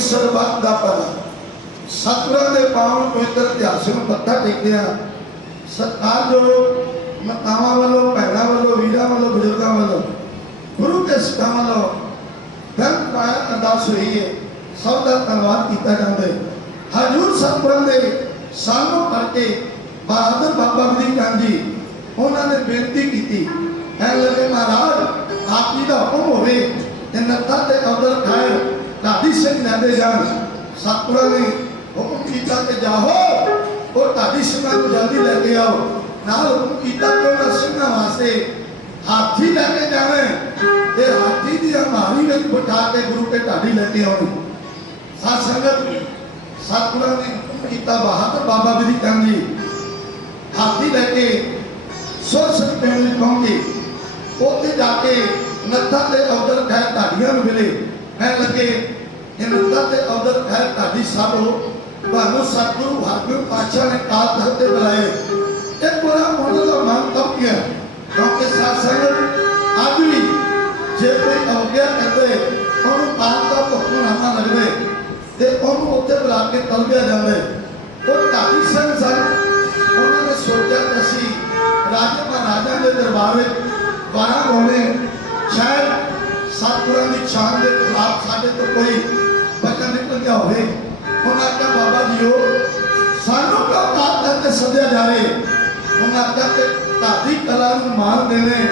ਪਹਿਲਾਂ ਸਤਿਗੁਰਾਂ ਦੇ ਪਾਵਨ ਪਵਿੱਤਰ ਇਤਿਹਾਸ ਨੂੰ ਮੱਥਾ ਟੇਕਦੇ ਆ ਸਰਕਾਰ ਜੋ ਮਾਤਾਵਾਂ ਵੱਲੋਂ, ਭੈਣਾਂ ਵੱਲੋਂ, ਵੀਰਾਂ ਵੱਲੋਂ, ਬਜ਼ੁਰਗਾਂ ਵੱਲੋਂ, ਗੁਰੂ ਕੇ ਸਿੱਖਾਂ ਵੱਲੋਂ ਬੈਂਕ ਪਾਇਆ ਅਰਦਾਸ ਹੋਈ ਹੈ। ਸਭ ਦਾ ਧੰਨਵਾਦ ਕੀਤਾ ਜਾਂਦਾ ਹੈ। ਹਜੂਰ ਸਤਿਗੁਰਾਂ ਦੇ ਸਾਨੂੰ ਕਰਕੇ ਬਹਾਦਰ ਬਾਬਾ ਬਦੀ ਚੰਦ ਉਹਨਾਂ ਨੇ ਬੇਨਤੀ ਕੀਤੀ ਹੈ ਲਗੇ ਮਹਾਰਾਜ, ਆਪ ਜੀ ਦਾ ਹੁਕਮ ਹੋਵੇ ਤੇ ਨੱਥਾ ਤੇ ਅਬਦਲ ਖਾਇਰ ਢਾਡੀ ਸਿੰਘ ਲੈਂਦੇ ਜਾਣ ਸਤਿਗੁਰਾਂ ਨੇ ਹੁਕਮ ਕੀਤਾ ਕਿ ਜਾਓ ਉਹ ਢਾਡੀ ਸਿੰਘਾਂ ਨੂੰ ਜਲਦੀ ਲੈ ਕੇ ਆਓ ਨਾਲ ਹੁਕਮ ਕੀਤਾ ਕਿ ਉਹਨਾਂ ਸਿੰਘਾਂ ਵਾਸਤੇ ਹਾਥੀ ਲੈ ਕੇ ਜਾਵੇ ਤੇ ਹਾਥੀ ਦੀ ਅਮਾਰੀ ਵਿੱਚ ਬਿਠਾ ਕੇ ਗੁਰੂ ਕੇ ਢਾਡੀ ਲੈ ਕੇ ਆਉਣੀ ਸਾਧ ਸੰਗਤ ਸਤਿਗੁਰਾਂ ਨੇ ਹੁਕਮ ਕੀਤਾ ਬਹਾਦਰ ਬਾਬਾ ਬਦੀ ਚੰਦ ਜੀ ਹਾਥੀ ਲੈ ਕੇ ਸੁਰ ਪਿੰਡ ਪਹੁੰਚੇ ਉੱਥੇ ਜਾ ਕੇ ਨੱਥਾ ਤੇ ਅਬਦਲ ਖੈਰ ਢਾਡੀਆਂ ਨੂੰ ਮਿਲੇ ਮੈਂ ਲੱਗੇ। ਇਹ ਨੱਥਾ ਤੇ ਅਬਦਲ ਖੈਰ ਢਾਡੀ ਸਾਹਿਬ ਤੁਹਾਨੂੰ ਸਤਿਗੁਰੂ ਹਰਗੋਬਿੰਦ ਪਾਤਸ਼ਾਹ ਨੇ ਕਾਲ ਤਖਤ ਤੇ ਬੁਲਾਏ। ਇਹ ਪੂਰਾ ਉਹਨਾਂ ਦਾ ਮਨ ਤਪ ਗਿਆ। ਕਿਉਂਕਿ ਸਾਧ ਸੰਗਤ ਅੱਜ ਵੀ ਜੇ ਕੋਈ ਅਵਗਿਆ ਕਰਦੇ ਉਹਨੂੰ ਕਾਲ ਦਾ ਹੁਕਮਨਾਮਾ ਲੱਗਦੇ ਤੇ ਉਹਨੂੰ ਉੱਥੇ ਬੁਲਾ ਕੇ ਤਲਬਿਆ ਜਾਂਦੇ ਉਹ ਢਾਡੀ ਸਿੰਘ ਸਨ। ਉਹਨਾਂ ਨੇ ਸੋਚਿਆ ਕਿ ਅਸੀਂ ਰਾਜਾ ਮਹਾਰਾਜਾ ਦੇ ਦਰਬਾਰ ਵਿੱਚ ਬਾਰਾਂ ਹੋਣੇ। ਸ਼ਾਇਦ ਸਤਿਗੁਰਾਂ ਦੀ ਸ਼ਾਨ ਦੇ ਖਿਲਾਫ ਸਾਡੇ ਤੋਂ ਕੋਈ ਬਚਨ ਨਿਕਲ ਹੋਵੇ। ਉਹਨਾਂ ਕਿਹਾ ਬਾਬਾ ਜੀਓ ਸਾਨੂੰ ਕਿਉਂ ਬਾਤ ਕਰਕੇ ਸੱਦਿਆ ਜਾ ਉਹਨਾਂ ਕਿਹਾ ਕਿ ਤੁਹਾਡੀ ਕਲਾ ਨੂੰ ਮਾਨ ਦੇਣੇ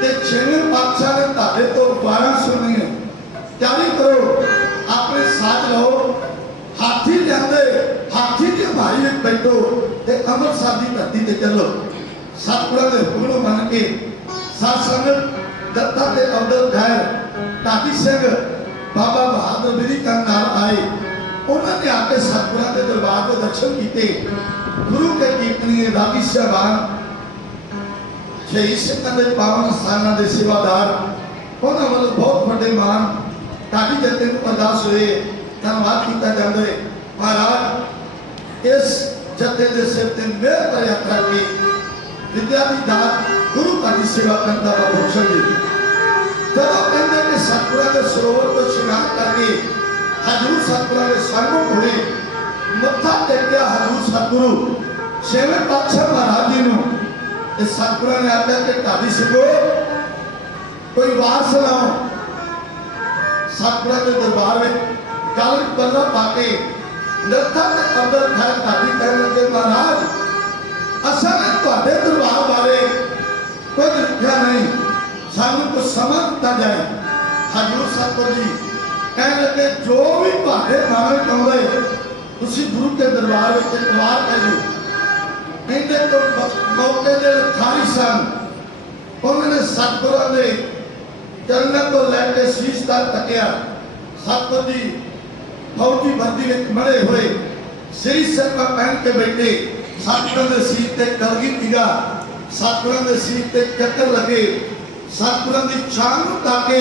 ਤੇ ਛੇਵੇਂ ਪਾਤਸ਼ਾਹ ਨੇ ਤੁਹਾਡੇ ਤੋਂ 12 ਸੁਣੀਆਂ ਤਿਆਰੀ ਕਰੋ ਆਪਣੇ ਸਾਥ ਲਓ। ਹਾਥੀ ਲਿਆਂਦੇ, ਹਾਥੀ ਦੀ ਮਾਰੀ ਵਿੱਚ ਬੈਠੋ ਤੇ ਅੰਮ੍ਰਿਤਸਰ ਦੀ ਧਰਤੀ ਤੇ ਚੱਲੋ। ਸਤਿਗੁਰਾਂ ਦੇ ਹੁਕਮ ਮੰਨ ਕੇ ਸਾਧ ਸੰਗਤ ਦੱਤਾ ਤੇ ਅਬਦਲ ਖੈਰ ਢਾਡੀ ਸਿੰਘ ਬਾਬਾ ਬਹਾਦਰ ਬਿਰੀ ਕੰਨ ਨਾਲ ਆਏ ਉਹਨਾਂ ਨੇ ਆ ਕੇ ਸਤਿਗੁਰਾਂ ਦੇ ਦਰਬਾਰ ਦੇ ਦਰਸ਼ਨ ਕੀਤੇ ਗੁਰੂ ਕੇ ਕੀਰਤਨੀ ਰਾਗੀ ਸਾਹਿਬਾਨ ਸ਼ਹੀਦ ਸਿੰਘਾਂ ਦੇ ਪਾਵਨ ਸਥਾਨਾਂ ਦੇ ਸੇਵਾਦਾਰ ਉਹਨਾਂ ਵੱਲੋਂ ਬਹੁਤ ਵੱਡੇ ਮਾਨ ਢਾਡੀ ਜੱਤੇ ਨੂੰ ਅਰਦਾਸ ਹੋਏ ਧੰਨਵਾਦ ਕੀਤਾ ਜਾਂਦਾ ਹੈ ਮਹਾਰਾਜ ਇਸ ਜੱਥੇ ਦੇ ਸਿਰ ਤੇ ਮਿਹਰ ਭਰਿਆ ਕਰਕੇ ਵਿਦਿਆ ਦੀ ਦਾਤ ਗੁਰੂ ਘਰ ਦੀ ਸੇਵਾ ਕਰਨ ਦਾ ਬਖਸ਼ਣ ਦੇ ਜਦੋਂ ਕਹਿੰਦੇ ਕਿ ਸਤਿਗੁਰਾਂ ਦੇ ਸਰੋਵਰ ਤੋਂ ਇਸ਼ਨਾਨ ਕਰਕੇ ਹਜੂਰ ਸਤਿਗੁਰਾਂ ਦੇ ਸਾਹਮਣੇ ਹੋਏ ਮੱਥਾ ਟੇਕਿਆ ਹਜੂਰ ਸਤਿਗੁਰੂ ਛੇਵੇਂ ਪਾਤਸ਼ਾਹ ਮਹਾਰਾਜ ਜੀ ਨੂੰ ਤੇ ਸਤਿਗੁਰਾਂ ਨੇ ਆਖਿਆ ਕਿ ਢਾਡੀ ਸਿੰਘੋ ਕੋਈ ਵਾਰ ਸੁਣਾਓ ਸਤਿਗੁਰਾਂ ਦੇ ਦਰਬਾਰ ਵਿੱਚ ਗੱਲ ਵਿੱਚ ਬੱਲਾ ਪਾ ਕੇ ਨੱਥਾ ਤੇ ਅੰਦਰ ਖੜ ਢਾਡੀ ਕਹਿਣ ਲੱਗੇ ਮਹਾਰਾਜ ਅਸਾਂ ਤੁਹਾਡੇ ਦਰਬਾਰ ਕੁਝ ਲਿਖਿਆ ਨਹੀਂ। ਸਾਨੂੰ ਕੁਝ ਸਮਝ ਦਿੱਤਾ ਜਾਏ। ਹਜੂਰ ਸਤਿਗੁਰ ਜੀ। ਕਹਿਣ ਲੱਗੇ, ਜੋ ਵੀ ਤੁਹਾਡੇ ਮਨ ਵਿੱਚ ਆਉਂਦਾ ਤੁਸੀਂ ਗੁਰੂ ਕੇ ਦਰਬਾਰ ਵਿੱਚ ਇੱਕ ਵਾਰ ਕਹਿੰਦੇ ਤੋਂ ਮੌਕੇ ਦੇ ਖਾਲੀ ਸਨ। ਉਹਨਾਂ ਨੇ ਸਤਿਗੁਰਾਂ ਦੇ ਚਰਨਾਂ ਤੋਂ ਲੈ ਕੇ ਸੀਸ ਤੱਕ ਤੱਕਿਆ। ਸਤਿਗੁਰ ਜੀ ਫੌਜੀ ਵਰਦੀ ਵਿੱਚ ਮੜੇ ਹੋਏ। ਸ੍ਰੀ ਸਰਪਾ ਪਹਿਨ ਕੇ ਬੈਠੇ। ਸਤਿਗੁਰਾਂ ਦੇ ਸੀਸ ਤੇ ਕਲਗੀ ਤੀਰਾ ਸਤਿਗੁਰਾਂ ਦੇ ਸੀਸ ਤੇ ਚੱਕਰ ਲੱਗੇ, ਸਤਿਗੁਰਾਂ ਦੀ ਛਾਂ ਨੂੰ ਤਾਕੇ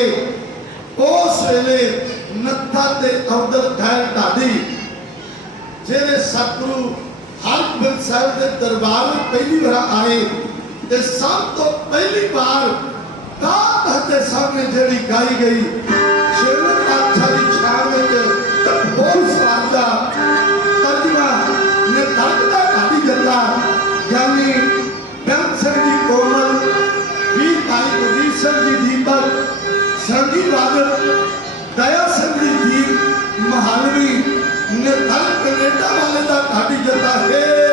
ਉਸ ਵੇਲੇ ਨੱਥਾ ਤੇ ਅਬਦਲ ਖੈਰ ਢਾਡੀ। ਜਿਹੜੇ ਸਤਿਗੁਰੂ ਹਰਗੋਬਿੰਦ ਸਾਹਿਬ ਦੇ ਦਰਬਾਰ ਵਿੱਚ ਪਹਿਲੀ ਵਾਰ ਆਏ ਤੇ ਸਭ ਤੋਂ ਪਹਿਲੀ ਵਾਰ ਦਾਤ ਦੇ ਸਾਹਮਣੇ ਜਿਹੜੀ ਗਾਈ ਗਈ ਛੇਵੇਂ ਪਾਤਸ਼ਾਹ ਦੀ ਛਾਂ ਵਿੱਚ ਬਹੁਤ ਸਵਾਦ ਦਾ ਤਰਜਮਾ ਨੇ ਦਰਦ ਦਾ ਢਾਡੀ ਜੱਲਾ ਯਾਨੀ ਕੋਮਲ ਵੀ ਭਾਈ ਗੁਰਜੀਤ ਸਿੰਘ ਜੀ ਦੀਪਕ ਸੰਗੀ ਵਾਦਰ ਦਇਆ ਸਿੰਘ ਜੀ ਦੀਪ, ਮਹਾਲਵੀ ਨੇ ਤਲ ਕੈਨੇਡਾ ਵਾਲੇ ਦਾ ਢਾਡੀ ਜੱਲਾ ਹੈ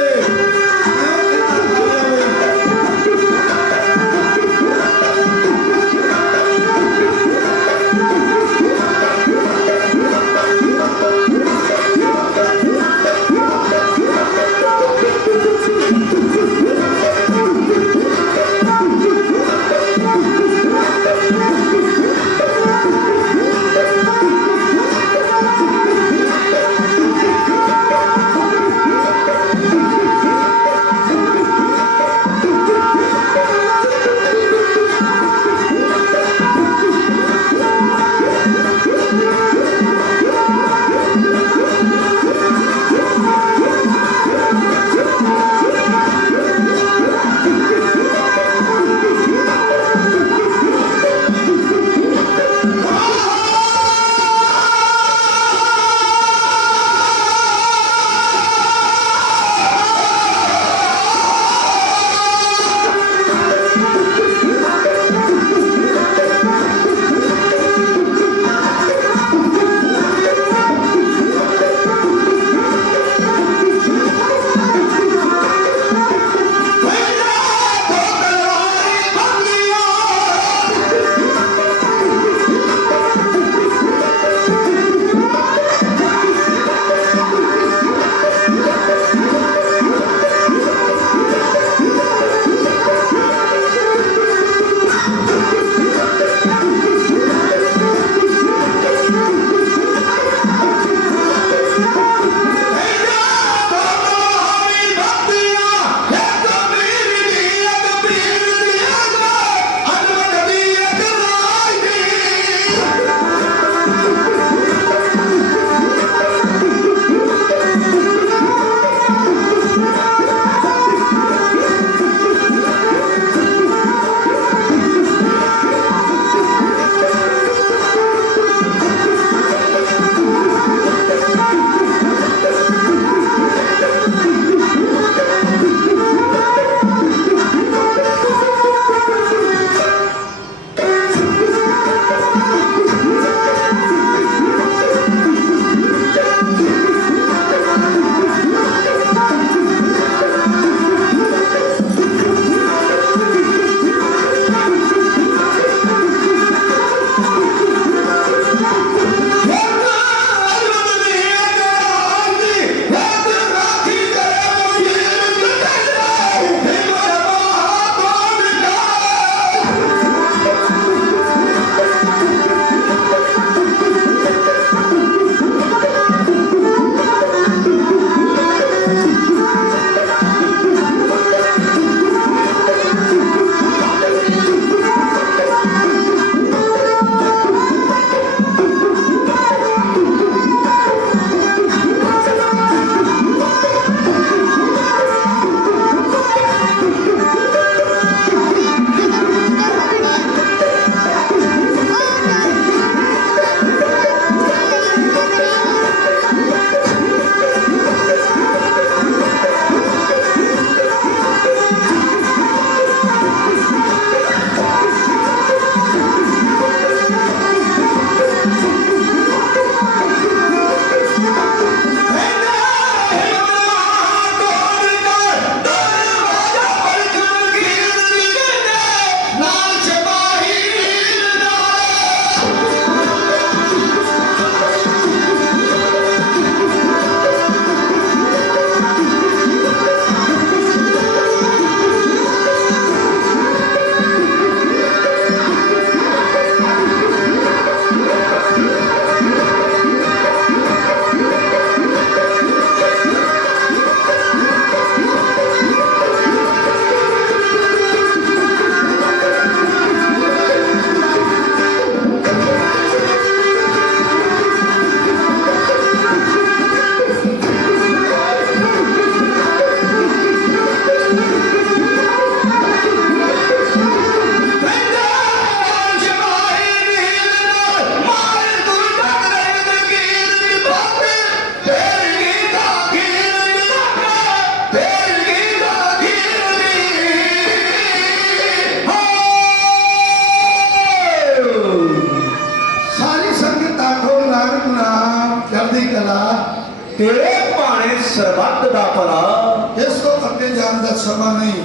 ਸਰਬੱਤ ਦਾ ਭਲਾ। ਇਸ ਤੋਂ ਅੱਗੇ ਜਾਣ ਦਾ ਸਮਾਂ ਨਹੀਂ।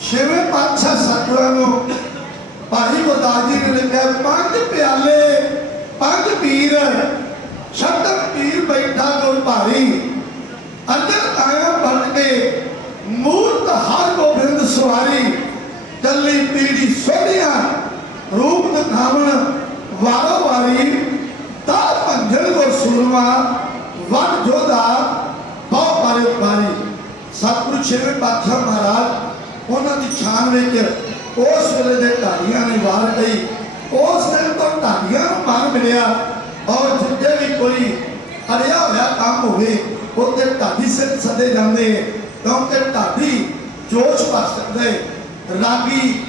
ਛੇਵੇਂ ਪਾਤਸ਼ਾਹ ਸਤਿਗੁਰਾਂ ਨੂੰ ਭਾਈ ਗੁਰਦਾਸ ਜੀ ਨੇ ਲਿਖਿਆ, ਪੰਜ ਪਿਆਲੇ, ਪੰਜ ਪੀਰ ਛਤਰ ਪੀਰ ਬੈਠਾ ਗੁਰ ਭਾਰੀ। ਅੰਦਰ ਆਇਆ ਬਣ ਕੇ, ਮੂਰਤ ਹਰ ਗੋਬਿੰਦ ਸਵਾਰੀ। ਚੱਲੀ ਪੀੜੀ ਸੋਹਣਿਆ, ਰੂਪ ਦਿਖਾਵਣ ਵਾਰੋ ਵਾਰੀ। ਤਾਂ ਭੰਜਨ ਕੋ ਸੁਰਮਾ ਵਨ ਜੋਦਾ ਬਹੁ ਪਾਰੇ ਪਾਰੀ ਸਤਿਗੁਰੂ ਛੇਵੇਂ ਪਾਤਸ਼ਾਹ ਮਹਾਰਾਜ, ਉਹਨਾਂ ਦੀ ਛਾਨ ਵਿੱਚ ਉਸ ਵੇਲੇ ਦੇ ਢਾਡੀਆਂ ਨੇ ਵਾਰ ਗਈ ਉਸ ਦਿਨ ਤੋਂ ਢਾਡੀਆਂ ਨੂੰ ਮਾਨ ਮਿਲਿਆ ਔਰ ਜਿੱਥੇ ਵੀ ਕੋਈ ਅੜਿਆ ਹੋਇਆ ਕੰਮ ਹੋਵੇ, ਉੱਥੇ ਢਾਡੀ ਸਿਰ ਸਦੇ ਜਾਂਦੇ। ਕਿਉਂਕਿ ਢਾਡੀ ਜੋਸ਼ ਭਰ ਸਕਦੇ, ਰਾਗੀ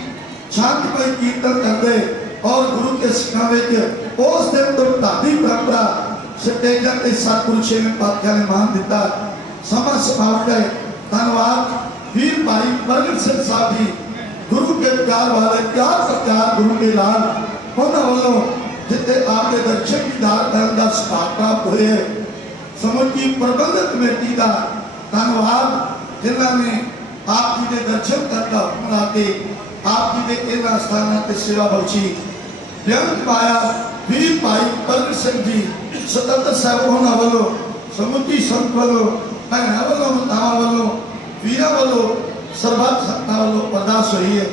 ਸ਼ਾਂਤਮਈ ਕੀਰਤਨ ਕਰਦੇ ਔਰ ਗੁਰੂ ਕੇ ਸਿੱਖਾਂ ਵਿੱਚ ਉਸ ਦਿਨ ਤੋਂ ਢਾਡੀ ਪਰੰਪਰਾ ਸਟੇਜਾਂ ਤੇ ਸਤਿਗੁਰੂ ਛੇਵੇਂ ਪਾਤਸ਼ਾਹ ਨੇ ਮਾਨ ਦਿੱਤਾ। ਸਮਾਂ ਸਮਾਪਤ ਹੈ। ਧੰਨਵਾਦ। ਵੀਰ ਭਾਈ ਪ੍ਰਗਟ ਸਿੰਘ ਸਾਹਿਬ ਜੀ, ਗੁਰੂ ਕੇ ਪਿਆਰ ਵਾਲੇ, ਪਿਆਰ ਸਤਿਕਾਰ ਗੁਰੂ ਕੇ ਲਾਲ ਉਹਨਾਂ ਵੱਲੋਂ ਜਿੱਥੇ ਆਪ ਦੇ ਦਰਸ਼ਨ ਦੀਦਾਰ ਕਰਨ ਦਾ ਸੁਭਾਗ ਪ੍ਰਾਪਤ ਸਮੁੱਚੀ ਪ੍ਰਬੰਧਕ ਕਮੇਟੀ ਦਾ ਧੰਨਵਾਦ, ਜਿਨ੍ਹਾਂ ਨੇ ਆਪ ਜੀ ਦੇ ਦਰਸ਼ਨ ਕਰਨ ਦਾ ਹੁਕਮ ਆਪ ਜੀ ਦੇ ਇਹਨਾਂ ਸਥਾਨਾਂ ਤੇ ਸੇਵਾ ਬਖਸ਼ੀ। ਬੇਅੰਤ ਪਾਇਆ ਵੀਰ ਭਾਈ ਪ੍ਰਗਟ ਸਿੰਘ ਜੀ, ਸਤੰਤਰ ਸਾਹਿਬ ਉਹਨਾਂ ਵੱਲੋਂ ਸਮੁੱਚੀ ਸੰਤ ਵੱਲੋਂ ਭੈਣਾਂ ਵੱਲੋਂ ਮਾਤਾਵਾਂ ਵੱਲੋਂ, ਵੀਰਾਂ ਵੱਲੋਂ, ਸਰਬੱਤ ਸੰਤਾਂ ਵੱਲੋਂ ਅਰਦਾਸ ਹੋਈ ਹੈ।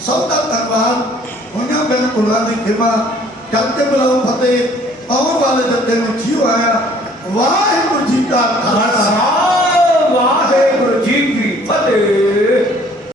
ਸਭ ਦਾ ਧੰਨਵਾਦ। ਹੋਈਆਂ ਬਿਨ ਕੁਲਾਂ ਦੀ ਕਿਰਪਾ ਕਰਕੇ ਬੁਲਾਓ ਫਤਿਹ। ਆਉਣ ਵਾਲੇ ਦਿਨ ਨੂੰ ਜੀਉ ਆਇਆ ਵਾਹਿਗੁਰੂ ਜੀ ਕਾ ਖਾਲਸਾ।